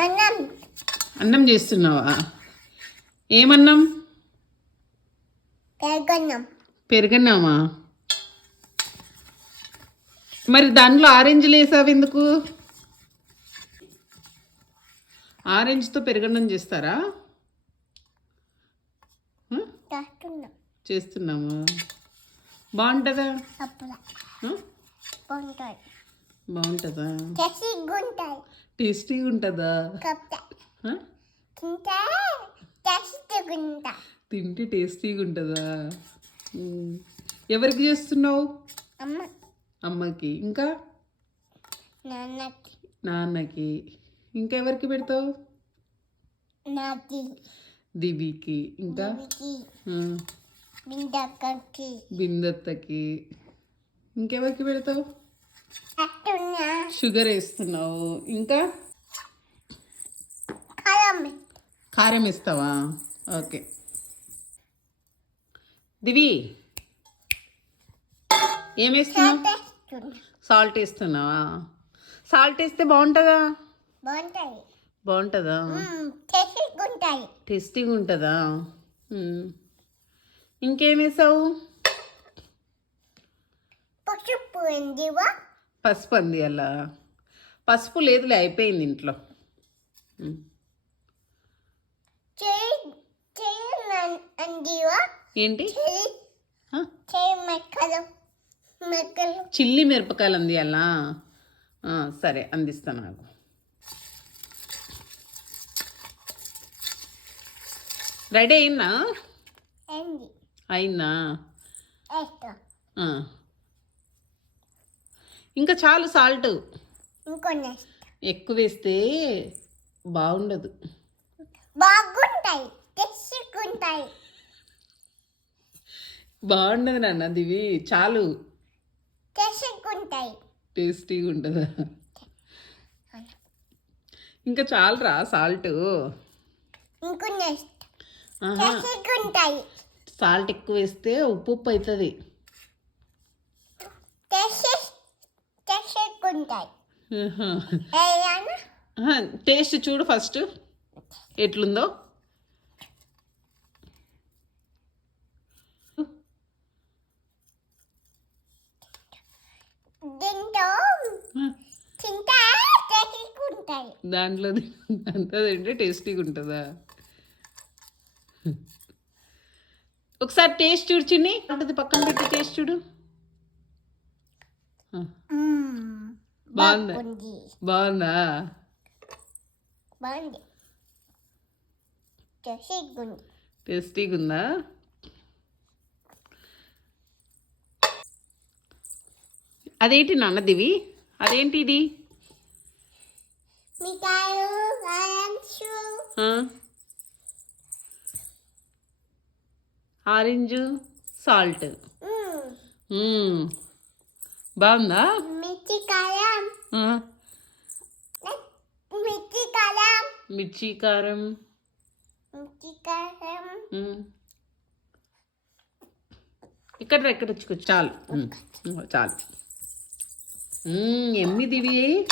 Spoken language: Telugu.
అన్నం. అన్నం చేస్తున్నావా? ఏమన్నం? పెరగన్నం. పెరగన్నామా? మరి దాంట్లో ఆరెంజ్లు వేసావు ఎందుకు? ఆరెంజ్తో పెరగన్నం చేస్తారా? చేస్తున్నామా. బాగుంటుందా? బాగుంటుందా? టేస్టీగా ఉంటుందా? తింటే టేస్టీగా ఉంటుందా. ఎవరికి చేస్తున్నావు? అమ్మ. అమ్మకి. ఇంకా? నాన్నకి. ఇంకా ఎవరికి పెడతావు? దివికి. ఇంకా? బిందత్తకి. ఇంకెవరికి పెడతావు? షుగర్ వేస్తున్నావు. ఇంకా? కారం. కారం ఇస్తావా ఓకే. దివి ఏం వేస్తున్నావు? చేస్తున్నా సాల్ట్ వేస్తున్నావా? సాల్ట్ వేస్తే బాగుంటుందా? బాగుంటుందా. టేస్టీగా ఉంటుందా. ఇంకేం వేసావు? పసుపు పసుపు అంది అలా. పసుపు లేదులే అయిపోయింది ఇంట్లో. ఏంటి? చిల్లి మిరపకాయలు అంది అలా. సరే అందిస్తాను నాకు. రెడీ అయిందా? అయిందా. ఇంకా చాలు సాల్ట్. ఇంకొన్ని ఎక్కువ వేస్తే బాగుండదు. బాగుంటాయి తెచ్చుకుంటాయి బాగుండదు నాన్న దివి. చాలు. తెచ్చుకుంటాయి టేస్టీగా ఉంటుందా ఇంకా చాలురా సాల్ట్. సాల్ట్ ఎక్కువ వేస్తే ఉప్పు ఉప్పు అవుతుంది. ఆహా, టేస్ట్ చూడు ఫస్ట్. ఎట్లుందో. దాంట్లో అంతా తింటే టేస్టీగా ఉంటుందా ఒకసారి టేస్ట్ చూడు చిన్ని. ఉంటుంది పక్కన పెట్టి టేస్ట్ చూడు. బాగుందా? బాగుంది బాగుందా. టేస్టీగా ఉందా అదేంటి నాన్న దివి? అదేంటి ఇది ఆరెంజ్. సాల్ట్. బాగుందా మిర్చి కారం ఆ, మిర్చి కారం మిర్చి కారం మిర్చి కారం. ఇక్కడ ఇక్కడ చాలు. చాలు. మ్మ్, ఎమ్మిది ఇవి.